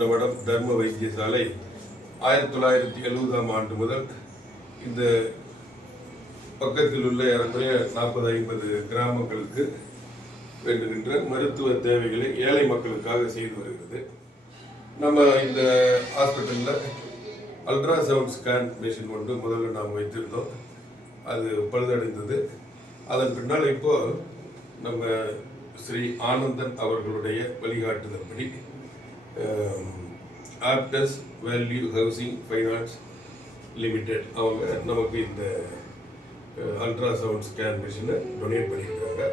ராமகிருஷ்ண மடம் தர்ம வைத்தியசாலை 1970ஆம் ஆண்டு முதல் இந்த பக்கத்தில் உள்ள ஏறக்குறைய 40-50 கிராமங்களுக்கு வேண்டுகின்ற மருத்துவ தேவைகளை ஏழை மக்களுக்காக செய்து வருகிறது. நம்ம இந்த ஹாஸ்பிட்டலில் அல்ட்ராசவுண்ட் ஸ்கேன் மிஷின் ஒன்று முதல்ல நாம் வைத்திருந்தோம். அது பழுதடைந்தது. அதன் பின்னால் இப்போ நம்ம ஸ்ரீ ஆனந்தன் அவர்களுடைய வழிகாட்டுதல்படி Aptus value housing finance limited அவங்க நமக்கு இந்த அல்ட்ராசவுண்ட் ஸ்கேன் மிஷினை டொனேட் பண்ணியிருக்காங்க.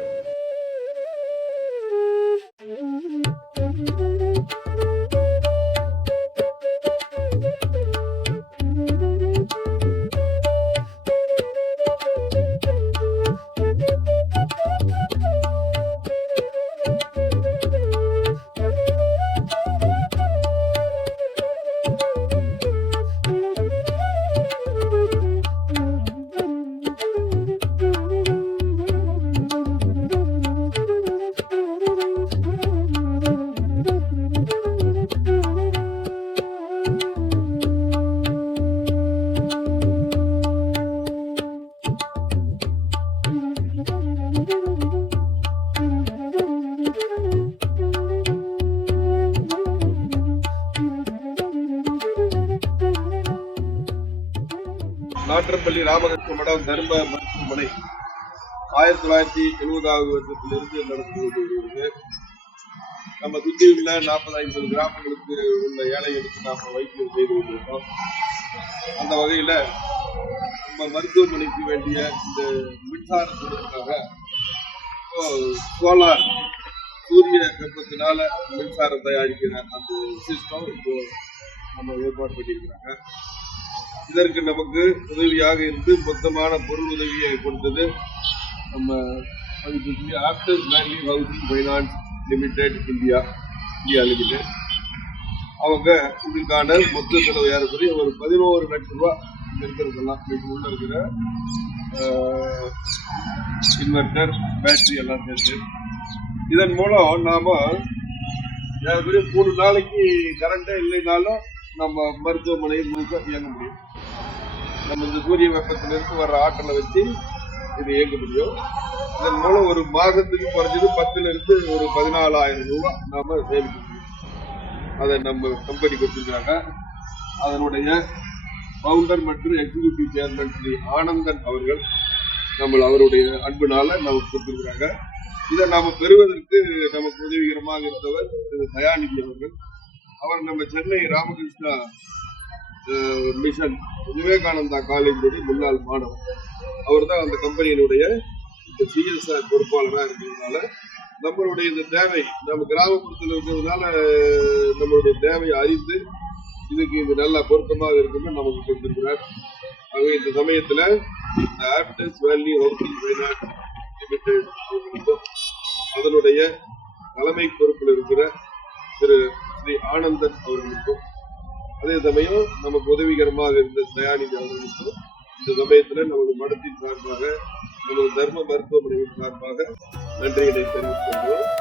நாற்றம்பள்ளி ராமகிருஷ்ண மடம் தர்ம மருத்துவமனை 1970ஆவது வருடத்திலிருந்து நடந்து வருகிறது. நம்ம சுற்றியுள்ள 40-50 கிராமங்களுக்கு உள்ள ஏழைகளுக்கு நாம வைத்தியம் செய்து கொண்டிருக்கோம். அந்த வகையில நம்ம மருத்துவமனைக்கு வேண்டிய இந்த மின்சாரத்திற்காக சோலார் சூரிய வெப்பத்தினால மின்சாரம் தயாரிக்கிற அந்த சிஸ்டம் இப்போ நம்ம ஏற்பாடு பண்ணியிருக்கிறாங்க. இதற்கு நமக்கு உதவியாக இருந்து மொத்தமான பொருள் உதவியை கொடுத்தது நம்ம Aptus value housing finance limited India limited. அவங்க இதுக்கான மொத்த செலவு ஏறக்குறைய ஒரு 11 லட்சம் ரூபாய் இருக்கிறதெல்லாம் உள்ள இருக்கிற இன்வெர்டர் பேட்டரி எல்லாம் சேர்த்து. இதன் மூலம் நாம ஏறக்குறைய 3 நாளைக்கு கரண்டே இல்லைனாலும் நம்ம மருத்துவமனையை முழுக்க இயங்க முடியும். நம்ம இந்த சூரிய வெப்பத்திலிருந்து வர்ற ஆற்றலை வச்சு இது இயங்க முடியும். இதன் மூலம் ஒரு மாதத்துக்கு குறைஞ்சது 10லிருந்து ஒரு 14,000 ரூபாய் நாம சேமிக்க முடியும். அதை நம்ம கம்பெனி கொடுத்துருக்காங்க. அதனுடைய பவுண்டர் மற்றும் எக்ஸிக்யூட்டிவ் சேர்மன் ஸ்ரீ ஆனந்தன் அவர்கள் அவருடைய அன்புனால நமக்கு கொடுத்துருக்காங்க. இதை நாம பெறுவதற்கு நமக்கு உதவிகரமாக இருந்தவர் திரு தயாநிதி அவர்கள். அவர் நம்ம சென்னை ராமகிருஷ்ணா மிஷன் விவேகானந்தா காலேஜுடைய முன்னாள் மாணவர். அவர் தான் அந்த கம்பெனியினுடைய சிஎஸ்ஆர் பொறுப்பாளராக இருக்கிறதுனால நம்மளுடைய இந்த தேவை நம்ம கிராமப்புறத்தில் இருக்கிறதுனால நம்மளுடைய தேவையை அறிந்து இதுக்கு இது நல்ல பொருத்தமாக இருக்குன்னு நமக்கு கொடுத்திருக்கிறார். ஆகவே இந்த சமயத்துல இந்த Aptus value housing finance limited அவர்களுக்கும் அதனுடைய தலைமை பொறுப்பில் இருக்கிற திரு ஸ்ரீ ஆனந்தன் அவர்களுக்கும் அதே சமயம் நமக்கு உதவிகரமாக இருந்த தயாநிதி அவர்களுக்கும் இந்த சமயத்துல நமது மடத்தின் சார்பாக நமது தர்ம மருத்துவமனையின் சார்பாக நன்றியினை தெரிவித்துக் கொள்கிறோம்.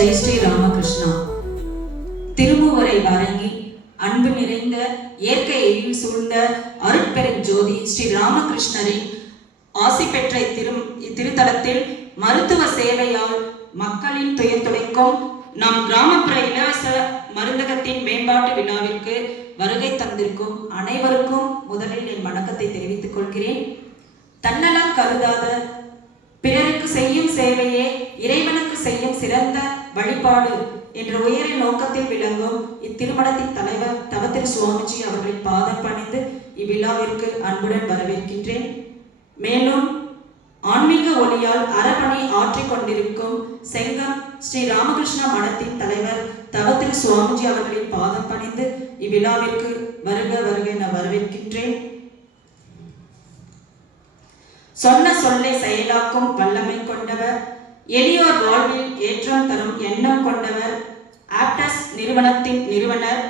ஜெய் ஸ்ரீ ராமகிருஷ்ணா. திருமூவரை வணங்கி அன்பு நிறைந்த இயற்கையில் சூழ்ந்த அருட்பெரும் ஜோதி ஸ்ரீ ராமகிருஷ்ணரின் ஆசி பெற்ற இத்திருத்தலத்தில் மருத்துவ சேவையால் மக்களின் துயர் துடைக்கும் நம் கிராமப்புற இலவச மருந்தகத்தின் மேம்பாட்டு விழாவிற்கு வருகை தந்திருக்கும் அனைவருக்கும் முதலில் என் வணக்கத்தை தெரிவித்துக் கொள்கிறேன். தன்னலம் கருதாத பிறருக்கு செய்யும் சேவையே இறைவனுக்கு செய்யும் சிறந்த வழிபாடு என்ற உயர நோக்கத்தில் விளங்கும் இத்திருமணத்தின் தலைவர் தவத்திரு சுவாமிஜி அவர்களின் பாதம் பணிந்து இவ்விழாவிற்கு அன்புடன் வரவேற்கின்றேன். மேலும் ஆன்மீக ஒளியால் அறப்பணி ஆற்றிக் கொண்டிருக்கும் செங்கம் ஸ்ரீ ராமகிருஷ்ண மடத்தின் தலைவர் தவத்திரு சுவாமிஜி அவர்களின் பாதம் பணிந்து இவ்விழாவிற்கு வருக வருக என வரவேற்கின்றேன். சொன்ன சொல்லை செயலாக்கும் வல்லமை கொண்டவர், எளியோர் வாழ்வில் ஏற்றம் தரும் எண்ணம் கொண்டவர், ஆப்டஸ் நிறுவனத்தின் நிறுவனர்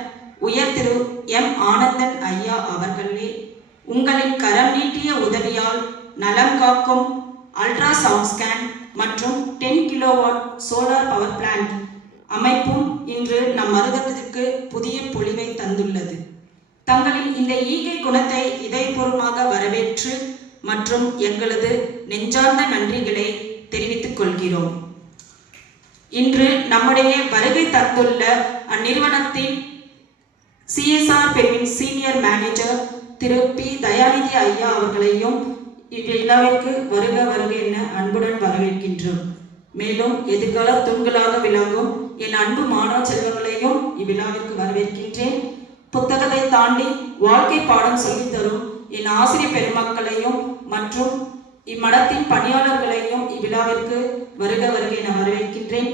உயர் திரு எம் ஆனந்தன் ஐயா அவர்களே, உங்களின் கரம் நீட்டிய உதவியால் நலம் காக்கும் அல்ட்ரா சவுண்ட் ஸ்கேன் மற்றும் 10 கிலோவாட் சோலார் பவர் பிளான்ட் அமைப்பும் இன்று நம் மருதத்திற்கு புதிய பொலிவை தந்துள்ளது. தங்களின் இந்த ஈகை குணத்தை இதயபூர்வமாக வரவேற்று மற்றும் எங்களது நெஞ்சார்ந்த நன்றிகளை தெரிவித்துக் கொள்கிறோம். இன்று நம்முடைய வருகை தந்துள்ள அந்நிறுவனத்தின் சிஎஸ்ஆர் பிரிவின் சீனியர் மேனேஜர் திரு பி தயாநிதி ஐயா அவர்களையும் இவ்விழாவிற்கு வருக வருக என அன்புடன் வரவேற்கின்றோம். மேலும் எதிர்கால தூண்களாக விளங்கும் என் அன்பு மாணவ செல்வங்களையும் இவ்விழாவிற்கு வரவேற்கின்றேன். புத்தகத்தை தாண்டி வாழ்க்கை பாடம் சொல்லித் தரும் என் ஆசிரியர் பெருமக்களையும் மற்றும் இம்மடத்தின் பணியாளர்களையும் இவ்விழாவிற்கு வருக வருக என வரவேற்கின்றேன்.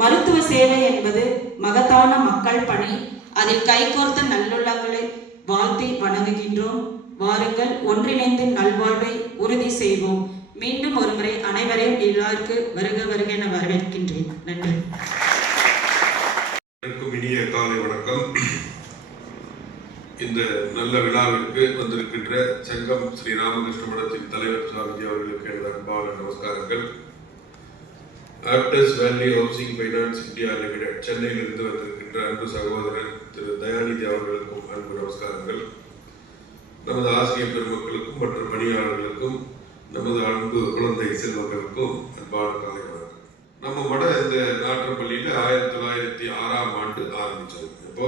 மருத்துவ சேவை என்பது மகத்தான மக்கள் பணி. அதில் கைகோர்த்த நல்லுள்ளங்களை வாழ்த்தி வணங்குகின்றோம். வாருங்கள், ஒன்றிணைந்து நல்வாழ்வை உறுதி செய்வோம். மீண்டும் ஒருமுறை அனைவரையும் இவ்விழாவிற்கு வருக வருக என வரவேற்கின்றேன். நன்றி. இனிய காலை வணக்கம். இந்த நல்ல விழாவிற்கு வந்திருக்கின்ற செங்கம் ஸ்ரீ ராமகிருஷ்ண மடத்தின் தலைவர் சுவாமிஜி அவர்களுக்கு எனது அன்பான நமஸ்காரங்கள். ஆப்டஸ் வேலி ஹவுசிங் ஃபைனான்ஸ் இந்தியா லிமிடெட் சென்னையிலிருந்து வந்திருக்கின்ற அன்பு சகோதரர் திரு தயாநிதி அவர்களுக்கும் அன்பு நமஸ்காரங்கள். நமது ஆசிரியர் பெருமக்களுக்கும் மற்ற பணியாளர்களுக்கும் நமது அன்பு குழந்தை செல்வங்களுக்கும் அன்பான காலை வணக்கம். நம்ம மடம் இந்த நாற்றப்பள்ளியில் 1906ஆம் ஆண்டு ஆரம்பிச்சது. இப்போ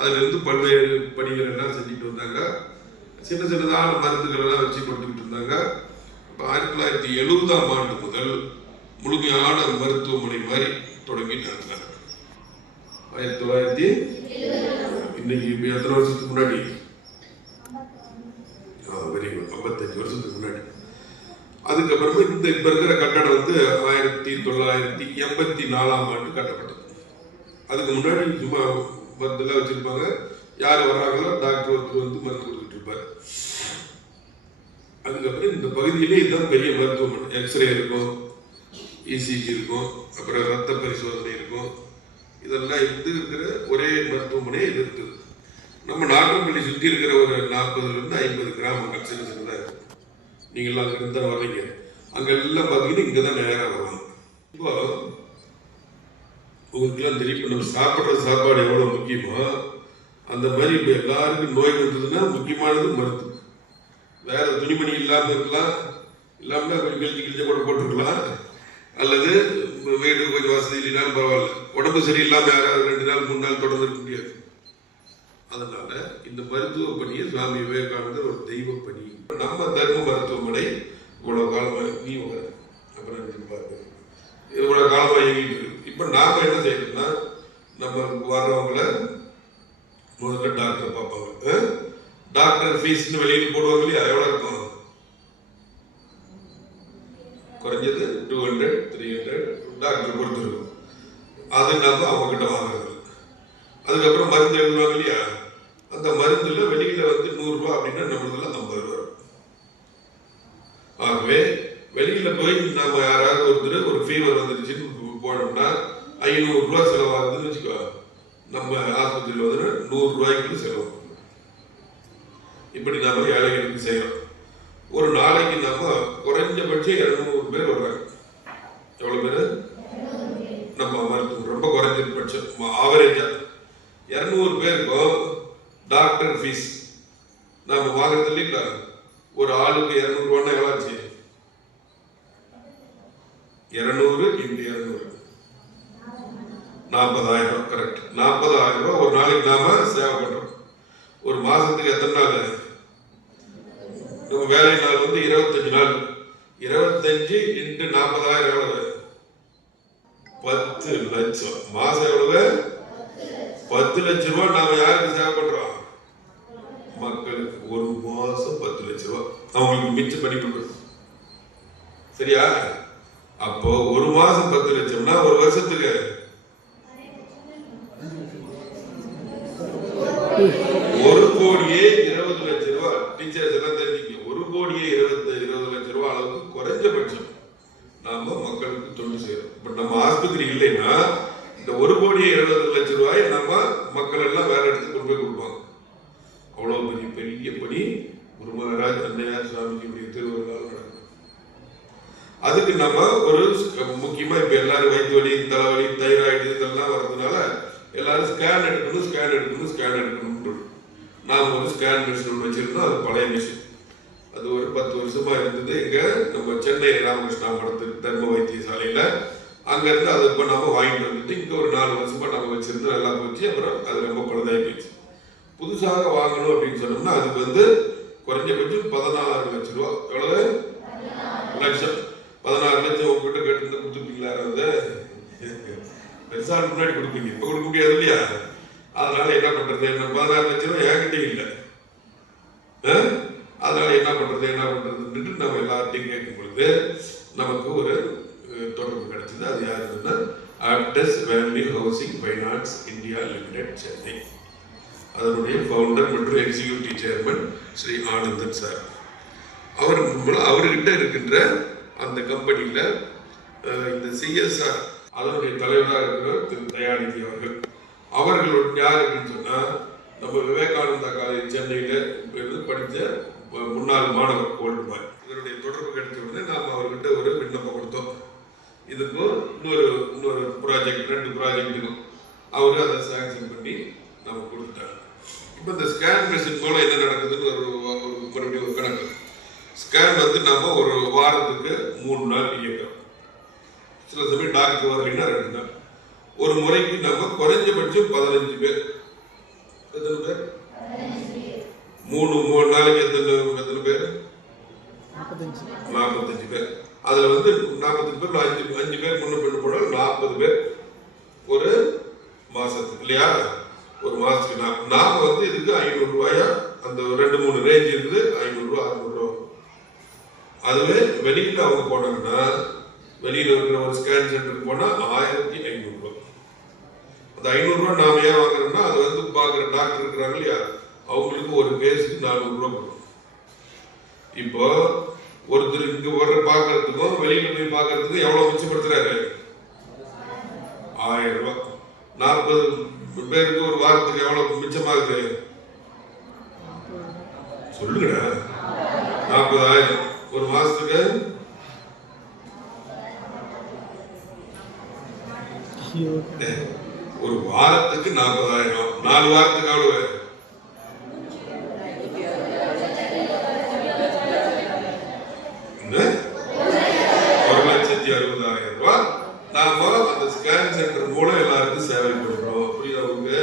அதுல இருந்து பல்வேறு பணிகள் எல்லாம் செஞ்சுட்டு வந்தாங்க. சின்ன சின்னதான மருந்துகள் எல்லாம் வச்சு கொடுத்துக்கிட்டு இருந்தாங்க. 1970ஆம் ஆண்டு முதல் முழுமையான மருத்துவமனை மாதிரி தொடங்கி நடத்தினாங்க. 1900 இன்னைக்கு எத்தனை வருஷத்துக்கு முன்னாடி? வெரி குட், 55 வருஷத்துக்கு முன்னாடி. அதுக்கப்புறமா இந்த இப்ப இருக்கிற கட்டடம் வந்து 1984ஆம் ஆண்டு கட்டப்பட்டது. அதுக்கு முன்னாடி சும்மா மருந்தெல்லாம் வச்சிருப்பாங்க. யார் வர்றாங்களோ டாக்டர் ஒருத்தர் வந்து மருந்து கொடுத்துட்டு இருப்பார். அதுக்கப்புறம் இந்த பகுதியிலே இதுதான் பெரிய மருத்துவமனை. எக்ஸ்ரே இருக்கும், இசிஜி இருக்கும், அப்புறம் ரத்த பரிசோதனை இருக்கும். இதெல்லாம் இருந்து இருக்கிற ஒரே மருத்துவமனை இது இருக்குது. நம்ம நாற்றம்பள்ளி சுற்றி இருக்கிற ஒரு 40லிருந்து 50 கிராமங்கள் சின்ன சின்னதாக இருக்கு. நீங்கள்லாம் அங்கிருந்து தான் வர்றீங்க. அங்கெல்லாம் பார்த்தீங்கன்னா இங்கே தான் நேராக வருவாங்க. இப்போ உங்களுக்குலாம் தெரியும், நம்ம சாப்பிட்ற சாப்பாடு எவ்வளோ முக்கியமோ அந்த மாதிரி இப்போ எல்லாருக்கும் நோய் வந்ததுன்னா முக்கியமானது மருத்துவம். வேற துணிமணி இல்லாமல் இருக்கலாம், இல்லாமல் கொஞ்சம் கிழிச்சு கூட போட்டுருக்கலாம், அல்லது வீடு கொஞ்சம் வசதி இல்லைனாலும் பரவாயில்ல. உடம்பு சரியில்லாமல் யாராவது 2 நாள் 3 நாள் தொடர்ந்து இருக்க முடியாது. அதனால இந்த மருத்துவ பணியை சுவாமி விவேகானந்தர் ஒரு தெய்வ பணி. நம்ம தர்ம மருத்துவமனை இவ்வளவு காலமாக நீ அப்புறம் இவ்வளவு காலமாக இயங்கிட்டு இருக்கு. இப்போ நாம என்ன செய்யணும்னா, நம்ம வர்றவங்கள முதல்ல டாக்டர் பார்ப்பாங்க. டாக்டர் ஃபீஸ்ன்னு வெளியில் போடுவாங்க இல்லையா, எவ்வளோ இருக்கும்? குறைஞ்சது 200, 300 டாக்டர் கொடுத்துருக்கும். அது நம்ம அவங்ககிட்ட வாங்குறது. அதுக்கப்புறம் மருந்து எழுதுவாங்க இல்லையா, அந்த மருந்துல வெளியில வந்து 100 ரூபா அப்படின்னா நம்மளதுல 50 ரூபா. ஆகவே வெளியில போய் நம்ம யாராவது ஒருத்தர் ஒரு ஃபீவர் வந்துருச்சுன்னு போனோம்னா 500 ரூபா செலவாகுதுன்னு வச்சுக்கோ. நம்ம ஆஸ்பத்திரியில் வந்து 100 ரூபாய்க்கு செலவு. இப்படி நம்ம ஏழைகளுக்கு செய்யறோம். ஒரு நாளைக்கு நம்ம குறைஞ்சபட்சம் 200 பேர் வர்றாங்க. எவ்வளவு பேரு? நம்ம மருத்துவம் ரொம்ப குறைஞ்சது பட்சம் ஆவரேஜா 200 பேருக்கும் டாக்டர் ஃபீஸ் நம்ம வாங்குறது இல்ல. ஒரு ஆளுக்கு 200 ரூபான்னா எவ்வளவு ஆச்சு? 200 into 200 40,000. கரெக்ட். 40,000 ரூபாய் ஒரு நாளைக்கு நாம சேவை பண்றோம். ஒரு மாசத்துக்கு எத்தனை நாள்? நம்ம வேலை நாள் வந்து 25 நாள். 25 into 40,000 எவ்வளவு? 10 லட்சம். மாசம் எவ்வளவு? 10 லட்சம் ரூபாய் நாம யாருக்கு சேவை பண்றோம்? மக்களுக்கு. ஒரு மாசம் 10 லட்சம் ரூபாய் அவங்களுக்கு மிச்சம் பண்ணி கொடுக்கணும். சரியா? அப்போ ஒரு மாசம் 10 லட்சம்னா ஒரு வருஷத்துக்கு 1,20,00,000 ரூபாய். டீச்சர்ஸ் எல்லாம் தெரிஞ்சுக்க, 1,20,00,000 ரூபாய் அளவுக்கு குறைஞ்சபட்சம் நாம மக்களுக்கு தொண்டு செய்யறோம். பட் நம்ம ஆஸ்பத்திரி இல்லைன்னா இந்த 1,20,00,000 ரூபாய் நம்ம மக்கள் எல்லாம் வேற இடத்துக்கு கொண்டு போய் கொடுப்பாங்க. அவ்வளவு பெரிய பணி குருமகராஜ் அன்னையார் சுவாமிஜியுடைய திருவருளால் நடக்கும். அதுக்கு நம்ம ஒரு முக்கியமா இப்ப எல்லாரும் வயிற்று வலி, தலைவலி, தைராய்டு இதெல்லாம் வர்றதுனால எல்லாரும் ஸ்கேன் எடுக்கணும். நாம ஒரு ஸ்கேன் மிஷின் வச்சிருந்தோம். அது பழைய மிஷின். அது ஒரு 10 வருஷமா இருந்தது. எங்க நம்ம சென்னை ராமகிருஷ்ணா மடத்துக்கு தர்ம வைத்தியசாலையில அங்க இருந்து அதை இப்ப நம்ம வாங்கிட்டு வந்துட்டு இங்க ஒரு 4 வருஷமா நம்ம வச்சிருந்து நல்லா போச்சு. அப்புறம் அது ரொம்ப பழுதாகி போயிடுச்சு. புதுசாக வாங்கணும் அப்படின்னு சொன்னோம்னா அதுக்கு வந்து குறைஞ்சபட்சம் 16 லட்சம் ரூபாய். எவ்வளவு லட்சம்? 16 லட்சம் உங்ககிட்ட கேட்டு கொடுத்துருப்பீங்களா? வந்து பெருசா முன்னாடி கொடுப்பீங்க, இப்ப கொடுக்க முடியாது இல்லையா? அதனால என்ன பண்றது? என்ன 16 லட்சம் ரூபாய் என்கிட்ட இல்லை. அதனால என்ன பண்றதுன்னு நம்ம எல்லார்ட்டையும் கேட்கும் பொழுது நமக்கு ஒரு தொடர்பு கிடைச்சது. அது யாருன்னா Aptus value housing finance India Limited, Chennai. அதனுடைய ஃபவுண்டர் மற்றும் executive chairman Shri Anandan sir. அவர்கிட்ட இருக்கின்ற அந்த கம்பெனியில இந்த சிஎஸ்ஆர் அதனுடைய தலைவராக இருக்கிற திரு தயாநிதி அவர்களோட யார் அப்படின்னு சொன்னா நம்ம விவேகானந்தா காலேஜ் சென்னையில படித்த முன்னாள் மாணவர் கோல்டு பாய். இதனுடைய தொடர்பு கிடைச்ச உடனே நாம அவர்கிட்ட ஒரு விண்ணப்பம் கொடுத்தோம். இதுக்கும் இன்னொரு ப்ராஜெக்ட், 2 ப்ராஜெக்ட்டுக்கும் அவரு அதை சாங்ஷன் பண்ணி நம்ம கொடுத்துட்டாங்க. இப்போ இந்த ஸ்கேன் மிஷின் மூலம் என்ன நடக்குதுன்னு மறுபடியும் ஒரு கணக்கு. ஸ்கேன் வந்து நம்ம ஒரு வாரத்துக்கு 3 நாள் இயக்கிறோம். சில சமயம் டாக்டர் வரலைன்னா 2 நாள். ஒரு முறைக்கு நம்ம குறைஞ்சபட்சம் 15 பேர். எத்தனை பேர்? 3 நாளைக்கு எத்தனை பேர்? 45 பேர். அதுல வந்து 45 பேர் 5 பேர் முன்ன பெண்ணு போனாலும் 40 பேர் ஒரு மாசத்துக்கு இல்லையா? ஒரு மாசத்துக்கு நாம வந்து இதுக்கு 500 ரூபாயா அந்த 2-3 ரேஞ்ச் இருக்குது. 500 ரூபாய் 600 ரூபாய். அதுவே வெளியில அவங்க போனாங்கன்னா வெளியில இருக்கிற ஒரு ஸ்கேன் சென்டருக்கு போனா 1,500 ரூபாய். அந்த 500 ரூபாய் நாம ஏன் வாங்குறோம்னா அது வந்து பாக்குற டாக்டர் இருக்கிறாங்க இல்லையா, அவங்களுக்கு ஒரு கேஸுக்கு 400 ரூபாய் கொடுக்கும். இப்போ ஒருத்தர் இங்க வர்ற பாக்குறதுக்கும் வெளியில போய் பாக்குறதுக்கும் எவ்வளவு மிச்சப்படுத்துறாரு? 1000 ரூபாய். 40 பேருக்கு ஒரு வாரத்துக்கு எவ்வளவு மிச்சமாகுது சொல்லுங்க? 40,000 ஒரு மாசத்துக்கு. ஒரு வாரத்துக்கு 40,000. 4 வாரத்துக்கு எவ்வளவு? 1,60,000 ரூபாய். நாம அந்த ஸ்கேன் சென்டர் மூலம் எல்லாருக்கும் சேவை பண்றோம். புரியுதா உங்களுக்கு?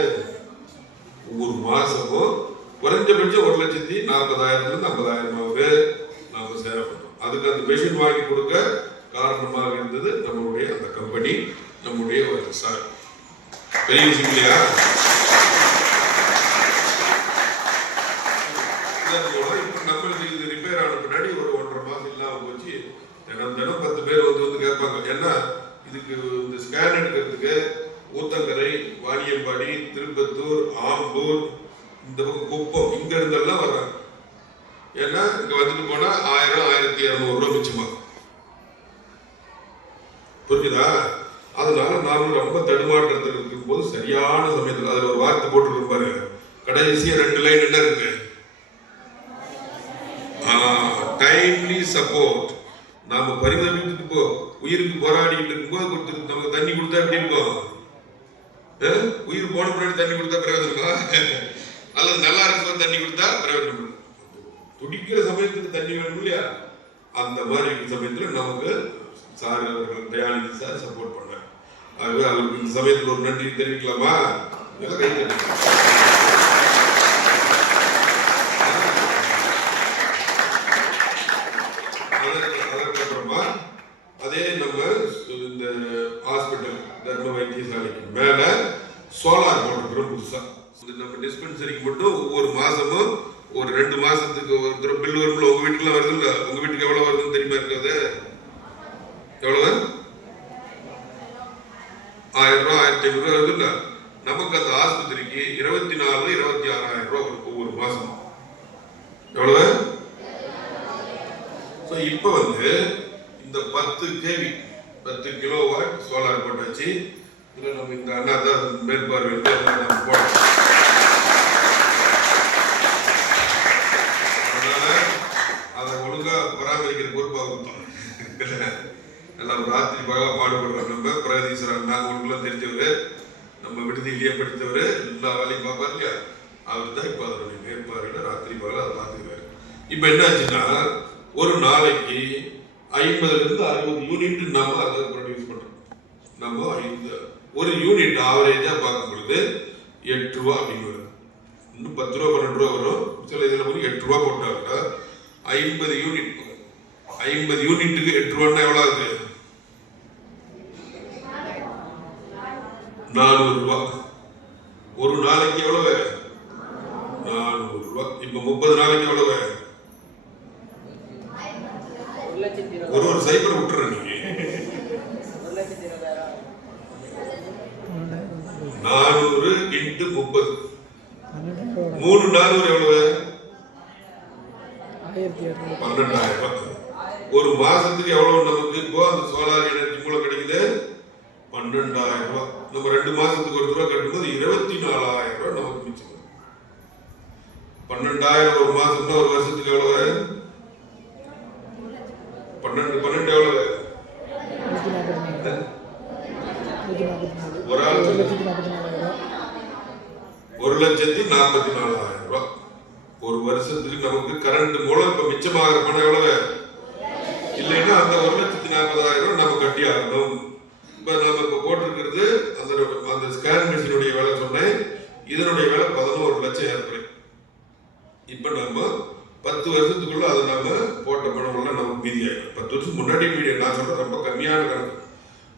ஒவ்வொரு மாசமும் குறைஞ்சபட்சம் 1,40,000 50,000 நாம சேவை பண்றோம். அதுக்கு அந்த மெஷின் வாங்கி கொடுக்க காரணமாக இருந்தது நம்மளுடைய அந்த கம்பெனி, நம்முடைய ஒரு சார். பெரிய விஷயம் இல்லையா? இதன் மூலம் இப்ப நம்மளுக்கு இது ரிப்பேர் ஆன பின்னாடி ஒரு 1.5 மாசம் இல்லாம போச்சு. தினம் 10 பேர் வந்து கேட்பாங்க. ஏன்னா இதுக்கு இந்த ஸ்கேன் எடுக்கிறதுக்கு ஊத்தங்கரை, வாணியம்பாடி, திருப்பத்தூர், ஆம்பூர், இந்த பக்கம் குப்பம், இங்க இருந்தெல்லாம் வர்றாங்க. ஏன்னா இங்க வந்துட்டு போனா 1,000-1,200 ரூபாய் மிச்சமாகும். புரிஞ்சுதா? அதனால நாம ரொம்ப தடுமாற்றத்தில் இருக்கும் போது சரியான சமயத்தில் அதுல ஒரு வார்த்தை போட்டு பாரு. கடைசியா 2 லைன் என்ன இருக்கு? டைம்லி சப்போர்ட் நாம பரிதவித்துட்டு போ உயிருக்கு போராடிட்டு இருக்கும்போது கொடுத்து நமக்கு தண்ணி கொடுத்தா எப்படி இருக்கும்? உயிர் போன பின்னாடி தண்ணி கொடுத்தா பிரயோஜனம் அல்லது நல்லா இருக்கும்போது தண்ணி கொடுத்தா பிரயோஜனம். துடிக்கிற சமயத்துக்கு தண்ணி வேணும் இல்லையா? அந்த மாதிரி சமயத்துல நமக்கு சார் அவர்கள் தயாநிதி சார் சப்போர்ட் பண்ணார். ஆகவே அவருக்கு இந்த சமயத்தில் ஒரு நன்றி தெரிவிக்கலாமா? கை அதற்கப்புறமா அதே நம்ம இந்த ஹாஸ்பிட்டல் தர்ம வைத்தியசாலைக்கு மேல சோலார் போட்டிருக்கிறோம் புதுசா. நம்ம டிஸ்பென்சரிக்கு மட்டும் ஒவ்வொரு மாசமும் ஒரு 2 மாசத்துக்கு ஒரு தடவை பில் வரும்ல. உங்க வீட்டுக்குலாம் வருது இல்ல? உங்க வீட்டுக்கு எவ்வளவு வருதுன்னு தெரியுமா? இருக்காது எவ்வளவு? 1000 ரூபாய் 1500 வருது இல்ல? நமக்கு அந்த ஆஸ்பத்திரிக்கு 24,26,000 ரூபாய் ஒவ்வொரு மாசம். எவ்வளவு? இப்ப இந்த 10 kV 10 கிலோவாட் சோலார் போட்டாச்சு. இதுல நம்ம இந்த அண்ணா தான் மேற்பார்வையில் நம்ம போட்டோம். அதனால அதை ஒழுங்கா பராமரிக்கிற பொறுப்பாக எல்லாம் ராத்திரி பகலா பாடுபடுறோம். நம்ம பிரகதீஸ்வரன் நாங்கள் உங்களுக்குலாம் தெரிஞ்சவர், நம்ம விடுதியிலேயே படித்தவர், எல்லா வேலையும் பார்ப்பார் இல்லையா? அவர் தான் இப்போ அதனுடைய மேற்பார்வையில் ராத்திரி பகலா அதை பார்த்துக்கிறாரு. இப்போ என்ன ஆச்சுன்னா ஒரு நாளைக்கு 50-60 யூனிட் நாம அதை ப்ரொடியூஸ் பண்றோம். நம்ம ஒரு யூனிட் ஆவரேஜா பார்க்கும் பொழுது 8 ரூபா அப்படின்னு வருது. இன்னும் 10 ரூபா 12 ரூபா வரும். சில இதுல போய் 8 ரூபா போட்டாங்க. 50 யூனிட் 50 யூனிட்டுக்கு 8 ரூபான்னா எவ்வளவு ஆகுது? 400 ரூபா. ஒரு நாளைக்கு எவ்வளவு? 400 ரூபா. இப்ப 30 நாளைக்கு எவ்வளவு? ஒரு சைக்கிள் விட்டுற நீங்க 400 × 30 3 400 எவ்வளவு? 12,000. ஒரு மாசத்துக்கு எவ்வளவு நமக்கு இப்போ அந்த சோலார் எனர்ஜி மூலம் கிடைக்குது? 12,000 ரூபாய். நம்ம 2 மாசத்துக்கு ஒரு தடவை கட்டும்போது 24,000 ரூபாய் நமக்கு மிச்சம். 12,000 ஒரு மாசத்துக்கு ஒரு வருஷத்துக்கு எவ்வளவு? 12 எவ்வளவு? ஒரு ஆளுக்கு 1,44,000 ரூபாய். ஒரு வருஷத்துக்கு நமக்கு கரண்ட் மூலம் இப்ப மிச்சமாகிற பணம் எவ்வளவு? இல்லைன்னா அந்த 1,40,000 ரூபாய் நம்ம கட்டி ஆகணும். இப்ப நம்ம இப்ப போட்டிருக்கிறது அந்த ஸ்கேன் மிஷினுடைய வேலை சொன்னேன். இதனுடைய வேலை 11 லட்சம் ஏற்படும். இப்ப நம்ம 10 வருஷத்துக்குள்ள அதை நாம போட்ட பணம் எல்லாம் நமக்கு மீதியாகும். 10 வருஷம் முன்னாடி மீடியா நான் சொல்றேன் ரொம்ப கம்மியான கணக்கு.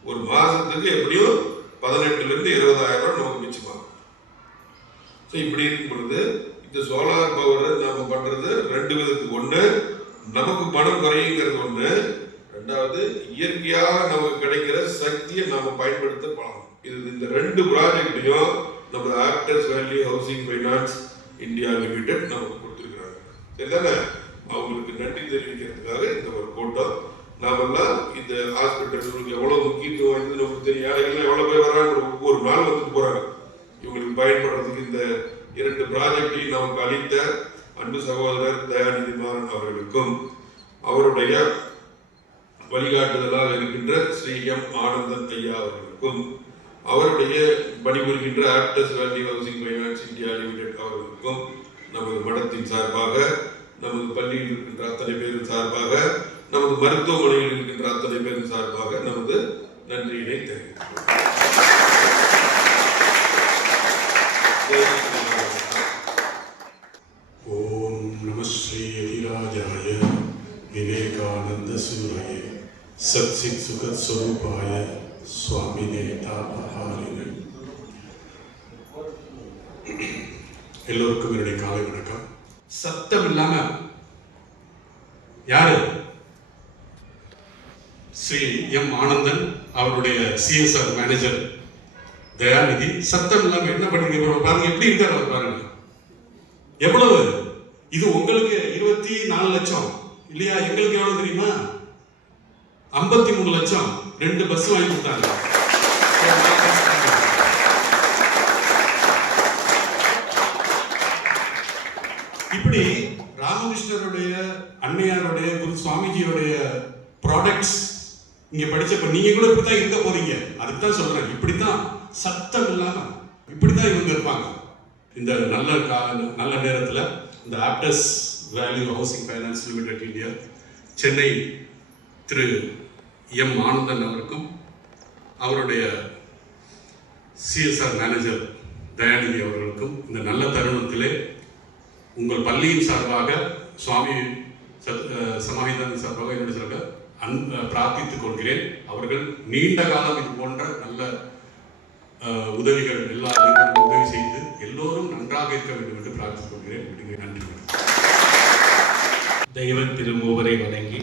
ஒரு மாசத்துக்கு எப்படியும் 18,000 - 20,000 ரூபாய் நமக்கு மிச்சமாகும். இப்படி இருக்கும் பொழுது இந்த சோலார் பவர் நாம பண்றது 2 விதத்துக்கு. ஒண்ணு நமக்கு பணம் குறையுங்கிறது ஒண்ணு. ரெண்டாவது இயற்கையாக நமக்கு கிடைக்கிற சக்தியை நாம பயன்படுத்த பழகும். இது இந்த 2 ப்ராஜெக்டையும் நம்ம actors value housing finance India limited நமக்கு கொடுத்துருக்காங்க. சரிதானே? அவங்களுக்கு நன்றி தெரிவிக்கிறதுக்காக இந்த ஒரு கூட்டம். நாமெல்லாம் இந்த ஹாஸ்பிட்டல்களுக்கு எவ்வளவு முக்கியத்துவம் வாய்ந்தது நமக்கு தெரியும். ஏழைகள் எவ்வளவு பேர் வராங்க, ஒவ்வொரு நாள் வந்துட்டு போறாங்க. இவங்களுக்கு பயன்படுறதுக்கு இந்த 2 ப்ராஜெக்டையும் நமக்கு அளித்த அன்பு சகோதரர் தயாநிதி மாறன் அவர்களுக்கும் அவருடைய வழிகாட்டுதலாக இருக்கின்ற ஸ்ரீ எம் ஆனந்தன் ஐயா அவர்களுக்கும் அவருடைய பணிபுரிகின்ற Aptus value housing finance India limited அவர்களுக்கும் நமது மடத்தின் சார்பாக, நமது பள்ளியில் இருக்கின்ற அத்தனை பேரின் சார்பாக, நமது மருத்துவமனையில் இருக்கின்ற அத்தனை பேரின் சார்பாக நமது நன்றியினை தெரிவிக்கிறோம். ஓம் நம ஸ்ரீ யதிராஜாய விவேகானந்த சூராய சத்சித் சுகத் ஸ்வரூபாய சுவாமினே தாபஹாரினே. எல்லோருக்கும் என்னுடைய காலை வணக்கம். சத்தம் இல்லாம யாரு? ஸ்ரீ எம் ஆனந்தன் அவருடைய சிஎஸ்ஆர் மேனேஜர் தயாநிதி. சத்தம் இல்லாம என்ன பண்றீங்க பாருங்க, எப்படி இருக்காரு அவர் பாருங்க. எவ்வளவு இது உங்களுக்கு 24 லட்சம் இல்லையா? எங்களுக்கு எவ்வளவு தெரியுமா? 53 லட்சம். 2 பஸ் வாங்கி கொடுத்தாங்க. இப்படி ராமகிருஷ்ணருடைய, அன்னையாருடைய, குரு சுவாமிஜியுடைய ப்ராடக்ட்ஸ் இங்க படிச்சப்ப நீங்க கூட இப்படித்தான் இருக்க போறீங்க. அதுக்கு தான் சொல்றேன், இப்படித்தான் சத்தம் இல்லாம இப்படித்தான் இவங்க இருப்பாங்க. இந்த நல்ல நேரத்துல இந்த Aptus value housing finance limited India Chennai Thiru M Anandan அவருக்கும் அவருடைய சிஎஸ்ஆர் மேனேஜர் தயாநிதி அவர்களுக்கும் இந்த நல்ல தருணத்திலே உங்கள் பள்ளியின் சார்பாக சுவாமி சமாஹிதானந்த சார்பாக என்னுடைய சார்பாக பிரார்த்தித்துக் கொள்கிறேன். அவர்கள் நீண்ட காலம் இது போன்ற நல்ல உதவிகள் எல்லாருக்கும் உதவி செய்து எல்லோரும் நன்றாக இருக்க வேண்டும் என்று பிரார்த்தித்துக் கொள்கிறேன். நன்றி. தெய்வ திருமூவரை வணங்கி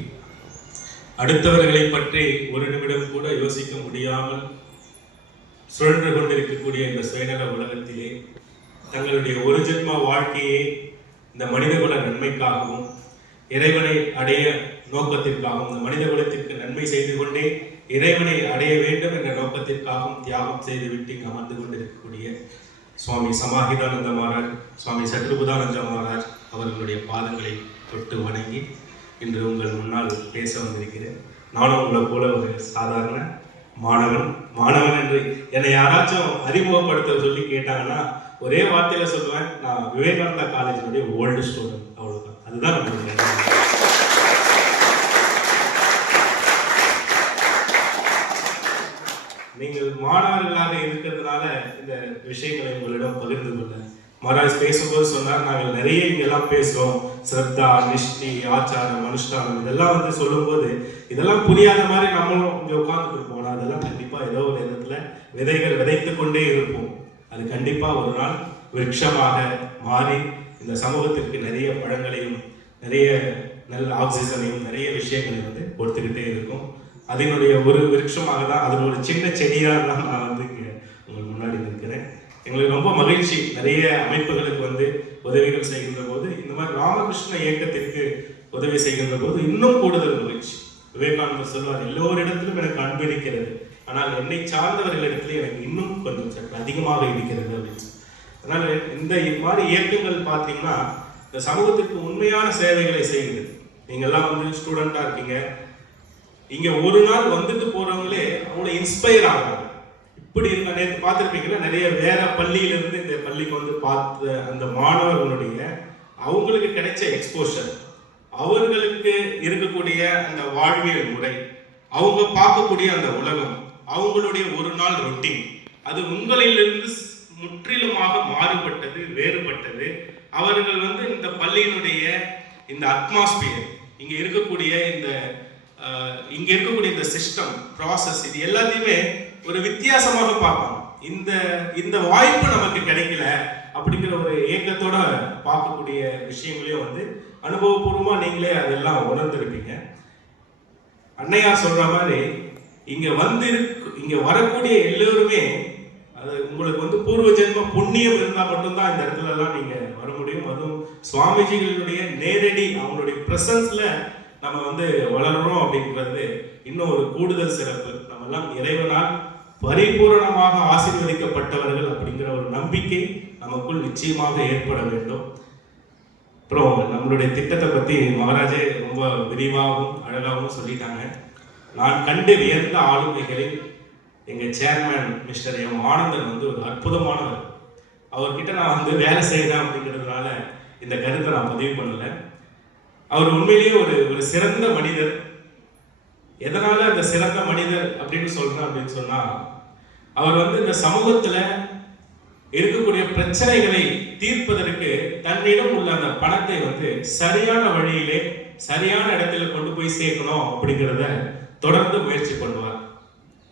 அடுத்தவர்களை பற்றி ஒரு நிமிடம் கூட யோசிக்க முடியாமல் சுழன்று கொண்டிருக்கக்கூடிய இந்த சுயநல உலகத்திலே தங்களுடைய ஒரு ஜென்ம வாழ்க்கையை இந்த மனிதகுல நன்மைக்காகவும் இறைவனை அடைய நோக்கத்திற்காகவும் இந்த மனித குலத்திற்கு நன்மை செய்து கொண்டே இறைவனை அடைய வேண்டும் என்ற நோக்கத்திற்காகவும் தியாகம் செய்துவிட்டு இங்கு அமர்ந்து கொண்டிருக்கக்கூடிய சுவாமி சமாஹிதானந்த மகாராஜ், சுவாமி சத்ருபுதானந்த மகாராஜ் அவர்களுடைய பாதங்களை தொட்டு வணங்கி இன்று உங்கள் முன்னால் பேச வந்திருக்கிறேன். நானும் உங்களை போல ஒரு சாதாரண மாணவன் என்று என்னை யாராச்சும் அறிமுகப்படுத்த சொல்லி கேட்டாங்கன்னா ஒரே வார்த்தையில சொல்லுவேன், நான் விவேகானந்தா காலேஜினுடைய ஓல்டு ஸ்டூடெண்ட், அவ்வளவுதான். அதுதான் நம்மளுடைய நீங்கள் மாணவர்களாக இருக்கிறதுனால இந்த விஷயங்களை உங்களிடம் பகிர்ந்து கொள்ள மகாராஜ் பேசும்போது சொன்னார், நாங்கள் நிறைய இங்கெல்லாம் பேசுறோம், ஸ்ரத்தா, நிஷ்டி, ஆச்சாரம், அனுஷ்டானம் இதெல்லாம் வந்து சொல்லும்போது இதெல்லாம் புரியாத மாதிரி நம்மளும் இங்கே உட்கார்ந்துட்டு இருப்போம். அதெல்லாம் கண்டிப்பா ஏதோ ஒரு இடத்துல விதைகள் விதைத்து கொண்டே இருப்போம். அது கண்டிப்பா ஒரு நாள் விருட்சமாக மாறி இந்த சமூகத்திற்கு நிறைய பழங்களையும் நிறைய நல்ல ஆக்சிஜனையும் நிறைய விஷயங்களை வந்து கொடுத்துக்கிட்டே இருக்கும். அதனுடைய ஒரு விருட்சமாக தான், அதன் ஒரு சின்ன செடியாக தான் நான் வந்து இங்கே உங்களுக்கு முன்னாடி நிற்கிறேன். எங்களுக்கு ரொம்ப மகிழ்ச்சி. நிறைய அமைப்புகளுக்கு வந்து உதவிகள் செய்கின்ற போது இந்த மாதிரி ராமகிருஷ்ண இயக்கத்திற்கு உதவி செய்கின்ற போது இன்னும் கூடுதல் மகிழ்ச்சி. விவேகானந்தர் சொல்வார், எல்லோரிடத்திலும் எனக்கு அன்பு இருக்கிறது, ஆனால் என்னை சார்ந்தவர்களிடத்துல எனக்கு இன்னும் கொஞ்சம் சற்று அதிகமாக இருக்கிறது அப்படின்னு. அதனால இந்த மாதிரி இயக்கங்கள் பார்த்தீங்கன்னா இந்த சமூகத்திற்கு உண்மையான சேவைகளை செய்யுது. நீங்கெல்லாம் வந்து ஸ்டூடெண்டா இருக்கீங்க, இங்க ஒரு நாள் வந்துட்டு போறவங்களே அவங்கள இன்ஸ்பயர் ஆகிறாங்க. இப்படி இருக்க நேற்று பார்த்துருப்பீங்கன்னா நிறைய வேற பள்ளியிலிருந்து இந்த பள்ளிக்கு வந்து பார்த்த அந்த மாணவர்களுடைய அவங்களுக்கு கிடைச்ச எக்ஸ்போஷர், அவர்களுக்கு இருக்கக்கூடிய அந்த வாழ்வியல் முறை, அவங்க பார்க்கக்கூடிய அந்த உலகம், அவங்களுடைய ஒரு நாள் ரொட்டீன், அது உங்களிலிருந்து முற்றிலுமாக மாறுபட்டது, வேறுபட்டது. அவர்கள் வந்து இந்த பள்ளியினுடைய இந்த அட்மாஸ்பியர், இங்க இருக்கக்கூடிய இந்த சிஸ்டம் ப்ராசஸ், இது எல்லாத்தையுமே ஒரு வித்தியாசமாக பார்க்கணும். இந்த வாய்ப்பு நமக்கு கிடைக்கல அப்படிங்கிற ஒரு ஏக்கத்தோட பார்க்கக்கூடிய விஷயங்களையும் வந்து அனுபவபூர்வமா நீங்களே அதெல்லாம் உணர்ந்திருப்பீங்க. அன்னையார் சொல்ற மாதிரி இங்க வரக்கூடிய எல்லோருமே அது உங்களுக்கு வந்து பூர்வ ஜென்ம புண்ணியம் இருந்தா மட்டும்தான் இந்த இடத்துல எல்லாம் நீங்க வர முடியும். அதுவும் சுவாமிஜிகளுடைய நேரடி அவங்களுடைய பிரசன்ஸ்ல நம்ம வந்து வளரணும் அப்படிங்கிறது இன்னும் ஒரு கூடுதல் சிறப்பு. நம்ம எல்லாம் இறைவனால் பரிபூரணமாக ஆசீர்வதிக்கப்பட்டவர்கள் அப்படிங்கிற ஒரு நம்பிக்கை நமக்குள் நிச்சயமாக ஏற்பட வேண்டும். அப்புறம் நம்மளுடைய திட்டத்தை பத்தி மகாராஜே ரொம்ப விரிவாகவும் அழகாகவும் சொல்லிட்டாங்க. நான் கண்டு வியந்த ஆளுமைகளில் எங்க சேர்மேன் மிஸ்டர் எம் ஆனந்தன் வந்து ஒரு அற்புதமானவர். அவர்கிட்ட நான் வந்து வேலை செய்யறேன் அப்படிங்கிறதுனால இந்த கருத்தை நான் பதிவு பண்ணல. அவர் உண்மையிலேயே ஒரு சிறந்த மனிதர். எதனால அந்த சிறந்த மனிதர் அப்படின்னு சொல்றேன் அப்படின்னு சொன்னா, அவர் வந்து இந்த சமூகத்துல இருக்கக்கூடிய பிரச்சனைகளை தீர்ப்பதற்கு தன்னிடம் உள்ள அந்த பணத்தை வந்து சரியான வழியிலே சரியான இடத்துல கொண்டு போய் சேர்க்கணும் அப்படிங்கிறத தொடர்ந்து முயற்சி பண்ணுவார்.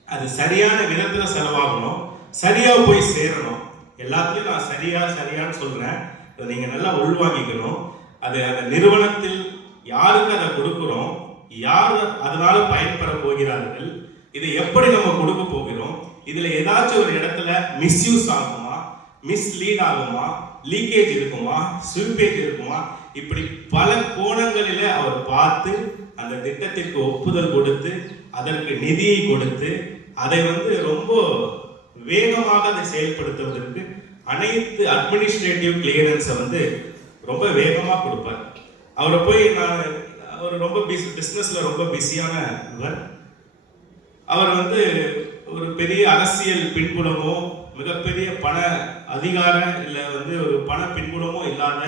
அது சரியான விதத்துல செலவாகணும், சரியா போய் சேரணும். எல்லாத்துலயும் நான் சரியான்னு சொல்றேன், அதை நீங்க நல்லா உள்வாங்கிக்கணும். அது அந்த நிறுவனத்தில் யாருக்கு அதை கொடுக்கிறோம், யார் அதனால பயன்பெற போகிறார்கள், இதை எப்படி நம்ம கொடுக்க போகிறோம், இதுல ஏதாச்சும் ஒரு இடத்துல மிஸ்யூஸ் ஆகுமா, மிஸ்லீட் ஆகுமா, லீக்கேஜ் இருக்குமா, ஸ்விப்பேஜ் இருக்குமா, இப்படி பல கோணங்களில அவர் பார்த்து அந்த திட்டத்திற்கு ஒப்புதல் கொடுத்து அதற்கு நிதியை கொடுத்து அதை வந்து ரொம்ப வேகமாக அதை செயல்படுத்துவதற்கு அனைத்து அட்மினிஸ்ட்ரேட்டிவ் கிளியரன்ஸை வந்து ரொம்ப வேகமாக கொடுப்பார். அவரை போய் நான் ஒரு ரொம்ப பிஸ்னஸில் ரொம்ப பிஸியான இவர். அவர் வந்து ஒரு பெரிய அரசியல் பின்புலமோ மிகப்பெரிய பண அதிகாரம் இல்லை வந்து ஒரு பண பின்புலமோ இல்லாத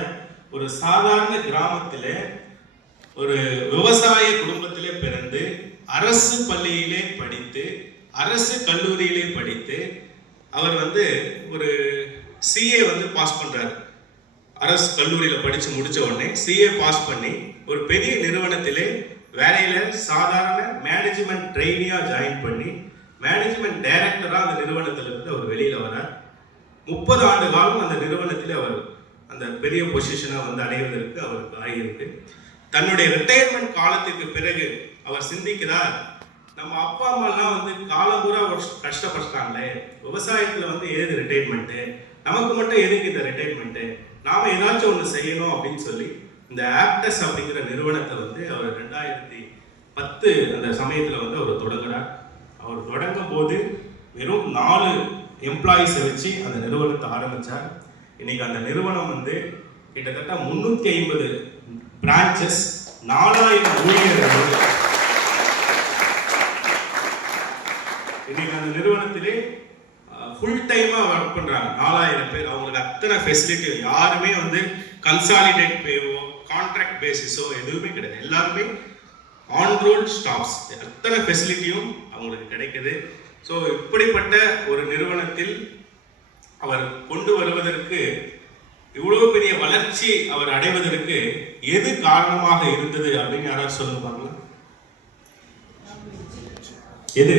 ஒரு சாதாரண கிராமத்தில் ஒரு விவசாய குடும்பத்திலே பிறந்து அரசு பள்ளியிலே படித்து அரசு கல்லூரியிலே படித்து அவர் வந்து ஒரு சிஏ வந்து பாஸ் பண்றாரு. அரசு கல்லூரியில் படிச்சு முடிச்ச உடனே சிஏ பாஸ் பண்ணி ஒரு பெரிய நிறுவனத்திலே வேலையில சாதாரண மேனேஜ்மெண்ட் ட்ரெயினியா ஜாயின் பண்ணி மேனேஜ்மெண்ட் டைரக்டரா அந்த நிறுவனத்துல இருந்து அவர் வெளியில வரார். 30 ஆண்டு காலம் அந்த நிறுவனத்திலே அவர் அந்த பெரிய பொசிஷனை வந்து அடைவதற்கு அவருக்கு ஆகியிருக்கு. தன்னுடைய ரிட்டையர்மெண்ட் காலத்துக்கு பிறகு அவர் சிந்திக்கிறார், நம்ம அப்பா அம்மாலாம் வந்து காலம் பூரா கஷ்டப்பட்டாங்களே, விவசாயத்துல வந்து ஏது ரிட்டையர்மெண்ட்டு, நமக்கு மட்டும் எதுக்கு இந்த ரிட்டையர்மெண்ட்டு, நாம ஏதாச்சும் ஒன்று செய்யணும் அப்படின்னு சொல்லி இந்த ஆப்டஸ் அப்படிங்கிற நிறுவனத்தை வந்து அவர் 2010 அந்த சமயத்தில் வந்து அவர் தொடங்குறார். அவர் தொடங்கும் போது வெறும் 4 எம்ப்ளாயிஸை வச்சு அந்த நிறுவனத்தை ஆரம்பித்தார். இன்னைக்கு அந்த நிறுவனம் வந்து கிட்டத்தட்ட 350 பிரான்ச்சஸ், 4000 ஊழியர்கள். இன்னைக்கு அந்த நிறுவனத்திலே ஃபுல் டைமா ஒர்க் பண்றாங்க 4000 பேர். அவங்களுக்கு அத்தனை ஃபெசிலிட்டி, யாருமே வந்து கன்சாலிடேட் பேவோ கான்ட்ராக்ட் பேசிஸோ எதுவுமே கிடையாது. எல்லாருமே ஆன் ரோல் ஸ்டாஃப்ஸ், அத்தனை ஃபெசிலிட்டியும் அவங்களுக்கு கிடைக்குது. ஸோ இப்படிப்பட்ட ஒரு நிறுவனத்தில் அவர் கொண்டு வருவதற்கு, இவ்வளவு பெரிய வளர்ச்சி அவர் அடைவதற்கு எது காரணமாக இருந்தது அப்படின்னு யாராவது சொல்லுங்க பார்க்கலாம். எது?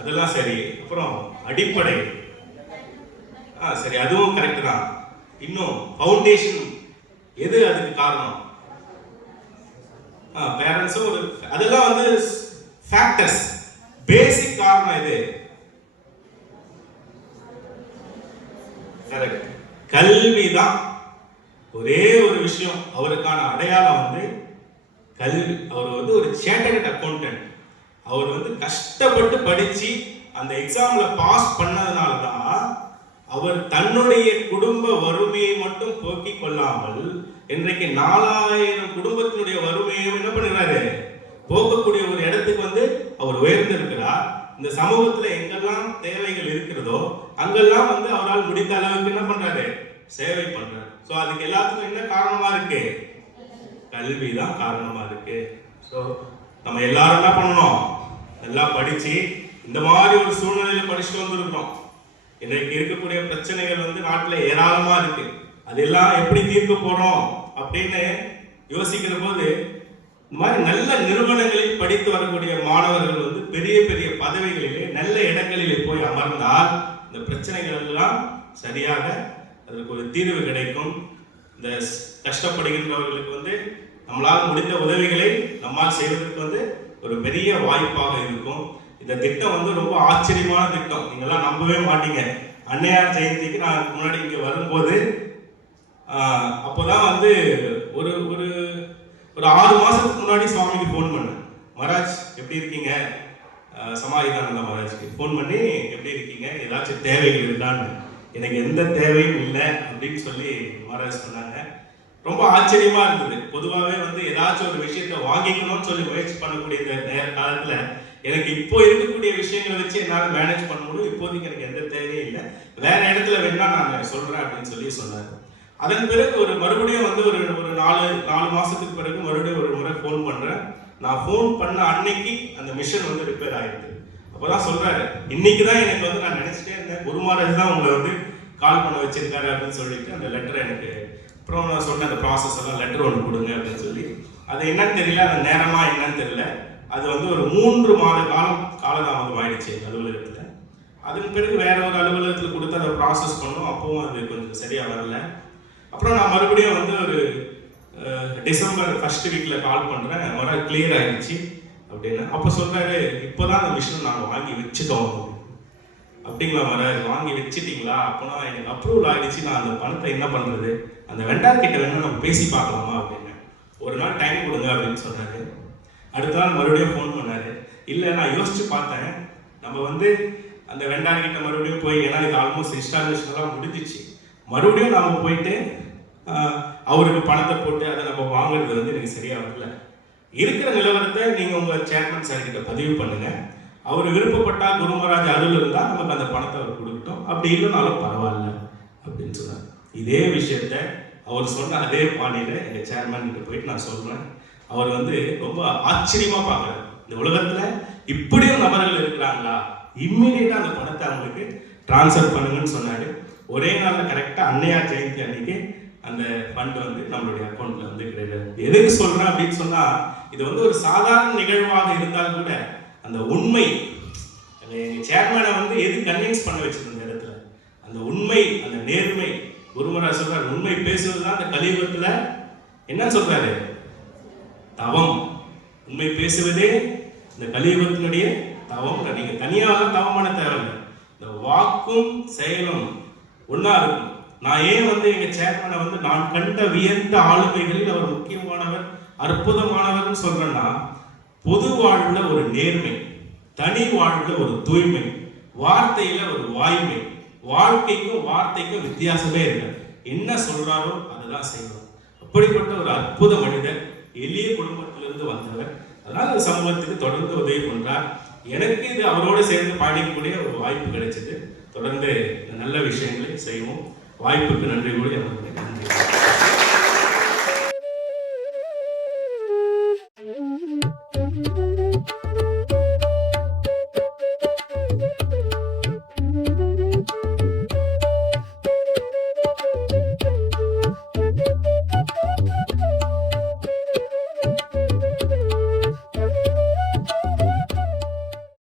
அதெல்லாம் சரி. அப்புறம் அடிப்படை, சரி, அதுவும் கரெக்ட் தான். இன்னும் ஃபவுண்டேஷன், எது அதுக்கு காரணம்? பேரண்ட்ஸும் ஒரு, அதெல்லாம் வந்து ஃபேக்டர்ஸ். பேசிக் காரணம் எது? கரெக்ட், கல்வி தான். ஒரே ஒரு விஷயம், அவருக்கான அடையாளம் வந்து கல்வி. அவர் வந்து ஒரு சேட்டர்ட் அக்கௌண்டன்ட். அவர் வந்து கஷ்டப்பட்டு படிச்சு அந்த எக்ஸாம்ல பாஸ் பண்ணதுனால தான் அவர் தன்னுடைய குடும்ப வறுமையை மட்டும் போக்கிக் கொள்ளாமல் இன்றைக்கு 4000 குடும்பத்தினுடைய வறுமையை என்ன பண்ணுறாரு, போக்கக்கூடிய ஒரு இடத்துக்கு வந்து அவர் உயர்ந்திருக்கிறார். இந்த சமூகத்துல எங்கெல்லாம் தேவைகள் இருக்கிறதோ அங்கெல்லாம் வந்து அவரால் முடிந்த அளவுக்கு என்ன பண்றாரு, சேவை பண்றாரு. ஸோ அதுக்கு எல்லாத்துக்கும் என்ன காரணமா இருக்கு? கல்வி தான் காரணமா இருக்கு. ஸோ நம்ம எல்லாரும் என்ன பண்ணணும், நல்லா படிச்சு இந்த மாதிரி ஒரு சூழ்நிலையில படிச்சுட்டு வந்திருக்கிறோம். இன்றைக்கு இருக்கக்கூடிய பிரச்சனைகள் வந்து நாட்டில் ஏராளமா இருக்கு. அதெல்லாம் எப்படி தீர்க்க போறோம் அப்படின்னு யோசிக்கிற போது இந்த மாதிரி நல்ல நிறுவனங்களில் படித்து வரக்கூடிய மாணவர்கள் வந்து பெரிய பெரிய பதவிகளிலே நல்ல இடங்களிலே போய் அமர்ந்தால் இந்த பிரச்சனைகள் எல்லாம் சரியாக அதற்கு ஒரு தீர்வு கிடைக்கும். இந்த கஷ்டப்படுகின்றவர்களுக்கு வந்து நம்மளால் முடிந்த உதவிகளை நம்மால் செய்வதற்கு வந்து ஒரு பெரிய வாய்ப்பாக இருக்கும். இந்த திட்டம் வந்து ரொம்ப ஆச்சரியமான திட்டம், நீங்கெல்லாம் நம்பவே மாட்டீங்க. அன்னையார் ஜெயந்திக்கு நான் முன்னாடி இங்கே வரும்போது அப்போதான் வந்து ஒரு ஒரு ஒரு 6 மாசத்துக்கு முன்னாடி சுவாமிக்கு ஃபோன் பண்ணேன். மகாராஜ் எப்படி இருக்கீங்க, சமாதிதானந்த மகாராஜ்க்கு ஃபோன் பண்ணி எப்படி இருக்கீங்க, ஏதாச்சும் தேவைகள் இருக்கான்னு. எனக்கு எந்த தேவையும் இல்லை அப்படின்னு சொல்லி மகாராஜ் சொன்னாங்க. ரொம்ப ஆச்சரியமா இருந்தது. பொதுவாகவே வந்து ஏதாச்சும் ஒரு விஷயத்த வாங்கிக்கணும்னு சொல்லி முயற்சி பண்ணக்கூடிய இந்த நேர காலத்துல எனக்கு இப்போ இருக்கக்கூடிய விஷயங்களை வச்சு என்னால் மேனேஜ் பண்ண முடியும், இப்போதைக்கு எனக்கு எந்த தேவையும் இல்லை, வேற இடத்துல வேணா நான் சொல்றேன் அப்படின்னு சொல்லி சொன்னார். அதன் பிறகு ஒரு மறுபடியும் வந்து ஒரு 4 மாசத்துக்கு பிறகு மறுபடியும் ஒரு முறை ஃபோன் பண்றேன். நான் ஃபோன் பண்ண அன்னைக்கு அந்த மிஷன் வந்து ரிப்பேர் ஆயிடுது. அப்போதான் சொல்றாரு, இன்னைக்கு தான் எனக்கு வந்து நான் நினைச்சிட்டே இருந்தேன், குரு மகாராஜ் தான் உங்களை வந்து கால் பண்ண வச்சிருக்காரு அப்படின்னு சொல்லிட்டு அந்த லெட்டர் எனக்கு, அப்புறம் நான் சொன்ன அந்த ப்ராசஸ் எல்லாம் லெட்டர் ஒன்று கொடுங்க அப்படின்னு சொல்லி, அது என்னன்னு தெரியல, அது நேரமா என்னன்னு தெரியல, அது வந்து ஒரு 3 மாத காலதாமதம் ஆயிடுச்சு அலுவலகத்தில். அதன் பிறகு வேற ஒரு அலுவலகத்தில் கொடுத்து அதை ப்ராசஸ் பண்ணோம், அப்பவும் அது கொஞ்சம் சரியா வரல. அப்புறம் நான் மறுபடியும் வந்து ஒரு டிசம்பர் 1st வீக்ல கால் பண்றேன், வர கிளியர் ஆயிடுச்சு அப்படின்னு. அப்போ சொல்றாரு, இப்போதான் அந்த மிஷின் நாங்கள் வாங்கி வச்சுட்டோம். அப்படிங்களா வராரு, வாங்கி வச்சுட்டீங்களா, அப்போனா எனக்கு அப்ரூவல் ஆகிடுச்சு, நான் அந்த பணத்தை என்ன பண்ணுறது, அந்த வெண்டார் கிட்ட வேணும் நம்ம பேசி பார்க்கலாமா அப்படின்னு. ஒரு நாள் டைம் கொடுங்க அப்படின்னு சொன்னாரு. அடுத்த நாள் மறுபடியும் ஃபோன் பண்ணாரு. இல்லை நான் யோசிச்சு பார்த்தேன், நம்ம வந்து அந்த வெண்டார் கிட்ட மறுபடியும் போய், ஏன்னா இது ஆல்மோஸ்ட் இன்ஸ்டாலேஷன்லாம் முடிஞ்சிச்சு, மறுபடியும் நாம போயிட்டு அவருக்கு பணத்தை போட்டு அதை நம்ம வாங்குறது வந்து எனக்கு சரியா வரல. இருக்கிற நிலவரத்தை நீங்க உங்க சேர்மன் சார் கிட்ட பதிவு பண்ணுங்க. அவர் விருப்பப்பட்டா குருமராஜ் அருள் இருந்தா நமக்கு அந்த பணத்தை அவர் கொடுக்கட்டும், அப்படி இல்லைனாலும் பரவாயில்ல அப்படின்னு சொன்னார். இதே விஷயத்த அவர் சொன்ன அதே பாணியில எங்க சேர்மன் கிட்ட போயிட்டு நான் சொல்றேன். அவர் வந்து ரொம்ப ஆச்சரியமா பார்க்குறாரு, இந்த உலகத்துல இப்படியும் நபர்கள் இருக்கிறாங்களா, இம்மிடியட்டா அந்த பணத்தை அவங்களுக்கு டிரான்ஸ்ஃபர் பண்ணுங்கன்னு சொன்னாரு. ஒரே நாள்ல கரெக்டா அன்னையார் ஜெயந்தி அன்னைக்கு அந்த ஃபண்ட் வந்து நம்மளுடைய அக்கௌண்ட்ல வந்து கிரெடிட். எதுக்கு சொல்றேன் அப்படின்னு சொன்னா, இது வந்து ஒரு சாதாரண நிகழ்வாக இருந்தால் கூட அந்த உண்மை, எங்க சேர்மனை வந்து எது கன்வின்ஸ் பண்ண வச்சிருந்த இந்த இடத்துல அந்த உண்மை, அந்த நேர்மை. குருமராஜ் சொல்றாரு, உண்மை பேசுவதுதான் அந்த கலியுகத்துல என்ன சொல்றாரு, தவம். உண்மை பேசுவதே இந்த கலியுகத்தினுடைய தவம். நீங்க தனியாக தவம் பண்ண தேவையில்லை, இந்த வாக்கும் செயலும் ஒன்னா இருக்கும். நான் ஏன் வந்து எங்க சேர்மனை வந்து நான் கண்ட வியந்த ஆளுமைகளில் அவர் முக்கியமானவர், அற்புதமானவர்னு சொல்றேன்னா, பொது வாழ்வுல ஒரு நேர்மை, தனி வாழ்வுல ஒரு தூய்மை, வார்த்தையில ஒரு வாய்மை. வாழ்க்கைக்கும் வார்த்தைக்கும் வித்தியாசமே இல்லை. என்ன சொல்றாரோ அதுதான் செய்வார். அப்படிப்பட்ட ஒரு அற்புத மனிதர், எளிய குடும்பத்திலிருந்து வந்தவர். அதனால சமூகத்துக்கு தொடர்ந்து உதவி பண்றார். எனக்கு இது அவரோடு சேர்ந்து பயணிக்கக்கூடிய ஒரு வாய்ப்பு கிடைச்சது. தொடர்ந்து நல்ல விஷயங்களை செய்வோம். வாய்ப்புக்கு நன்றி கூறி அவர்களுக்கு நன்றி.